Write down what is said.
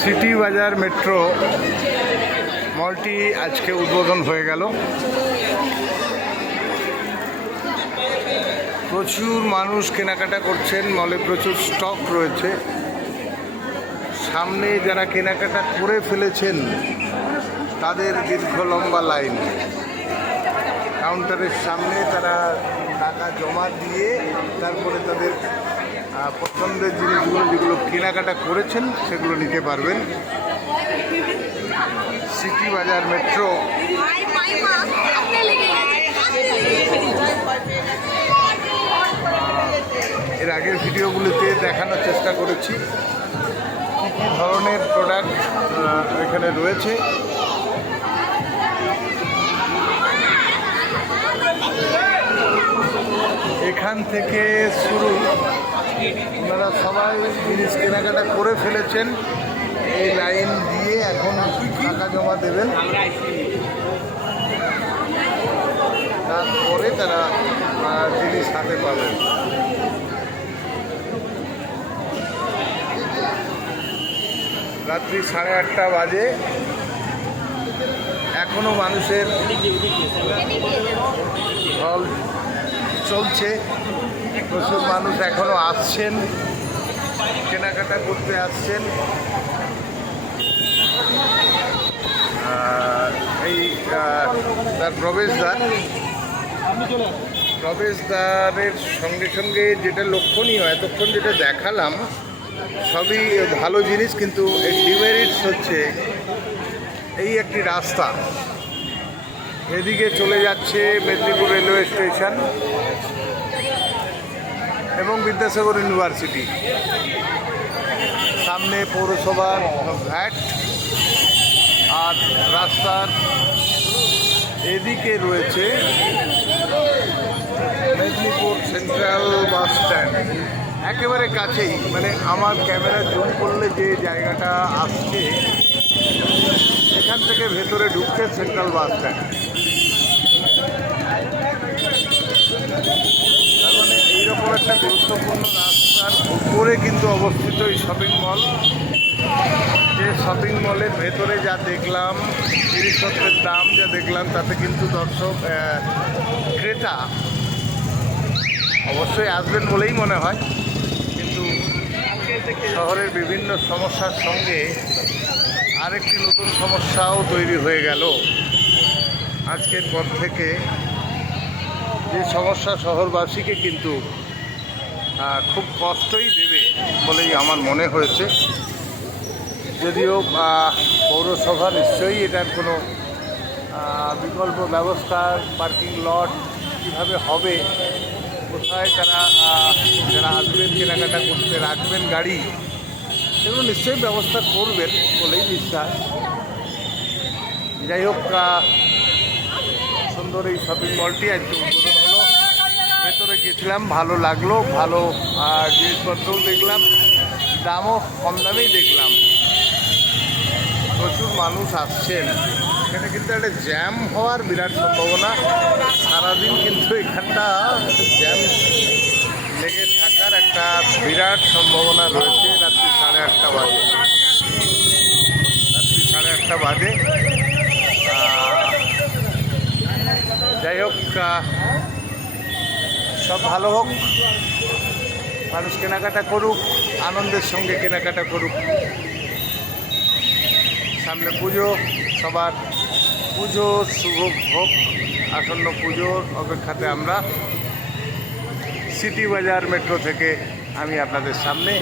City বাজার metro মলটি আজকে উদ্বোধন হয়ে গেল। প্রচুর মানুষ কেনাকাটা করছেন, মলে প্রচুর স্টক রয়েছে। সামনে যারা কেনাকাটা করে ফেলেছেন, তাদের দীর্ঘ লম্বা লাইন। কাউন্টারের সামনে তারা টাকা জমা দিয়ে তারপরে তাদের পছন্দের জিনিসগুলো যেগুলো কেনাকাটা করেছেন, সেগুলো নিতে পারবেন। সিটি বাজার মেট্রো। এর আগের ভিডিওগুলোতে দেখানোর চেষ্টা করেছি। কী কী ধরনের প্রোডাক্ট এখানে রয়েছে। এখান থেকে শুরু। ওনারা সবাই জিনিস কেনাকাটা করে ফেলেছেন। এই লাইন দিয়ে এখন টাকা জমা দেবেন। তারপরে তারা জিনিস হাতে পাবেন। রাত্রি সাড়ে আটটা বাজে। এখনও মানুষের ঢল চলছে। প্রচুর মানুষ এখনও আসছেন। কেনাকাটা করতে আসছেন। এই তার প্রবেশদ্বার। প্রবেশদ্বারের সঙ্গে সঙ্গে যেটা লক্ষণীয়, এতক্ষণ যেটা দেখালাম, সবই ভালো জিনিস, কিন্তু এই ডিমেরিটস হচ্ছে এই একটি রাস্তা। এদিকে চলে যাচ্ছে মেদিনীপুর রেলওয়ে স্টেশন এবং বিদ্যাসাগর ইউনিভার্সিটি। সামনে পৌরসভার ভ্যাট আর রাস্তার এদিকে রয়েছে মেদিনীপুর সেন্ট্রাল বাস স্ট্যান্ড। একেবারে কাছেই মানে আমার ক্যামেরা জুম করলে যে জায়গাটা আসছে এখান থেকে ভেতরে ঢুকছে সেন্ট্রাল বাস স্ট্যান্ড মানে এইরকম একটা গুরুত্বপূর্ণ রাস্তার উপরে কিন্তু অবস্থিত এই শপিং মল যে শপিং মলের ভেতরে যা দেখলাম, জিনিসপত্রের দাম যা দেখলাম, তাতে কিন্তু দর্শক ক্রেতা অবশ্যই আসবেন বলেই মনে হয়। কিন্তু শহরের বিভিন্ন সমস্যার সঙ্গে আরেকটি নতুন সমস্যাও তৈরি হয়ে গেল। আজকের পর থেকে যে সমস্যা শহরবাসীকে কিন্তু খুব কষ্টই দেবে বলেই আমার মনে হয়েছে। যদিও পৌরসভা নিশ্চয়ই এটার কোনো বিকল্প ব্যবস্থা, পার্কিং লট কীভাবে হবে, কোথায় তারা যারা আসবেন, কেনাকাটা করতে রাখবেন গাড়ি সেগুলো নিশ্চয়ই ব্যবস্থা করবেন বলেই বিশ্বাস। যাই হোক সুন্দর এই শপিং মলটি আজকে উদ্বোধন হলো। ভেতরে গেছিলাম, ভালো লাগল, ভালো জিনিসপত্রও দেখলাম, দামও কম দামেই দেখলাম। প্রচুর মানুষ আসছেন। এখানে কিন্তু একটা জ্যাম হওয়ার বিরাট সম্ভাবনা। সারাদিন কিন্তু এখানটা জ্যাম লেগে থাকার একটা বিরাট সম্ভাবনা রয়েছে। আটটা বাজে। রাত্রি সাড়ে বাজে। যাই হোক সব ভালো হোক। মানুষ কেনাকাটা করুক, আনন্দের সঙ্গে কেনাকাটা করুক। সামনে পুজো, সবার পুজো শুভ হোক। আসন্ন পুজোর অপেক্ষাতে আমরা সিটি বাজার মেট্রো থেকে আমি আপনাদের সামনে